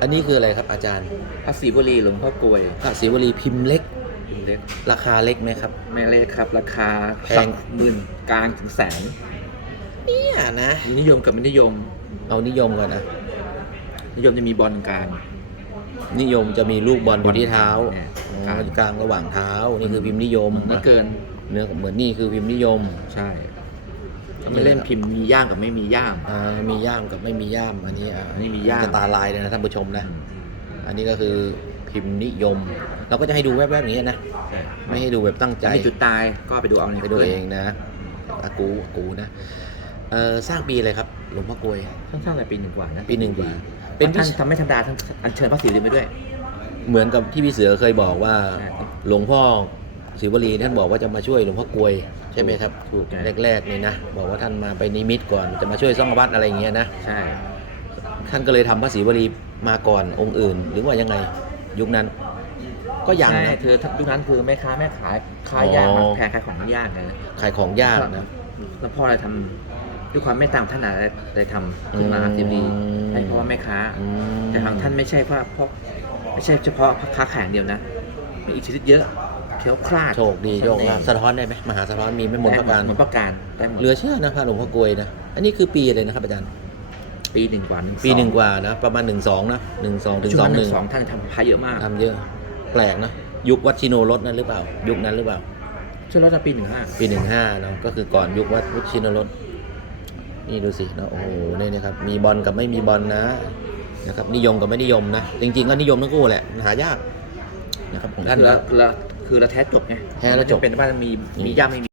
อันนี้คืออะไรครับอาจารย์พระศรีวลีหลวงพ่อกลวยพระศิวลีพิมพ์เล็ก พิมพ์เล็ก ราคาเล็กไหมครับ ไม่เล็กครับ ราคาแพงสักหมื่นกลางถึงแสนเนี่ยนะมีนิยมกับไม่นิยม เอานิยมก่อนนะ นิยมจะมีบอลกลาง นิยมจะมีลูกบอลอยู่ที่เท้าเนี่ยอ๋อกลางระหว่างเท้านี่คือพิมพ์นิยมไม่เกินเนื้อเหมือนนี่คือพิมพ์นิยมใช่ถ้า ไม่เล่นพิมพ์มีย่ามกับไม่มีย่าม อ่ามีย่ามกับไม่มีย่ามอันนี้อ่าอันนี้มีย่าม จะตาลายเลยนะท่านผู้ชมนะ อันนี้ก็คือพิมพ์นิยม เราก็จะให้ดูแวบๆอย่างนี้ยนะใช่ไม่ให้ดูแบบตั้งใจจะมีจุดตายก็ไปดูเอาในไปดูเองนะอากูอากูนะเออสร้างปีอะไรครับ หลวงพ่อกลวยทั้งสร้างแต่ปีหนึ่งกว่านะปีหนึ่งกว่า เป็เป็นนท่านพิทำไม่ธรรมดาท่านอัญเชิญพระศรีริมไปด้วย เหมือนกับที่พี่เสือเคยบอกว่า ใช่ หลวงพ่อ ศิวลีท่านบอกว่าจะมาช่วยหลวงพ่อกลวยใช่ไหมครับถูกไงแรกๆนี่นะ บอกว่าท่านมาไปนิมิตก่อนจะมาช่วยซ่องวัดอะไรอย่างเงี้ยนะใช่ท่านก็เลยทำพระศิวลีมาก่อนองค์อื่น หรือว่ายังไงยุคนั้น ก็ยังใช่นะเธอยุคนั้นคือแม่ค้าแม่ขายขายยากอ๋อมันแพงขายของยากเลยขายของยากนะแล้วพ่อเลยทำด้วยความไม่ตามท่านอะไรเลยทำขึ้นมาอืมทีดีให้เพราะว่าแม่ค้าอืมแต่ทางท่านไม่ใช่ว่าเพราะไม่ใช่เฉพาะค้าขายอย่างเดียวนะมีอีกชนิดเยอะ เขียวคลาดโชคดีโชคลาภสะท้อนได้ไหมมหาสะท้อนมีไม่มนต์ประการมนต์ประการได้หมดเหลือเชื่อนะพระหลวงพ่อกลวยนะอันนี้คือปีอะไรนะครับอาจารย์ปีหนึ่งกว่าหนึ่งปีหนึ่งกว่านะประมาณหนึ่งสองนะหนึ่งสองถึงช่วสองงหหนึ่นึ่งงสองท่านทำพระเยอะมากทำเยอะ แปลกนะยุควัดชิโนรสนั่นหรือเปล่า ยุคนั้นหรือเปล่าช่วยลดปีหนึ่งห้าปีหนึ่งห้าเนาะก็คือก่อนยุควัดวัดชิโนรสนี่ดูสิเนาะโอ้โหนี่นะครับมีบอลกับไม่มีบอลนะนะครับนิยมกับไม่นิยมนะจริงๆก็นิยมทั้งคู่แหละหายากนะครับของท่านคือนะละ คือละคือละแท้จบไงแท้แล้วจบไม่เป็นว่ามีอืมมีย่าไม่มี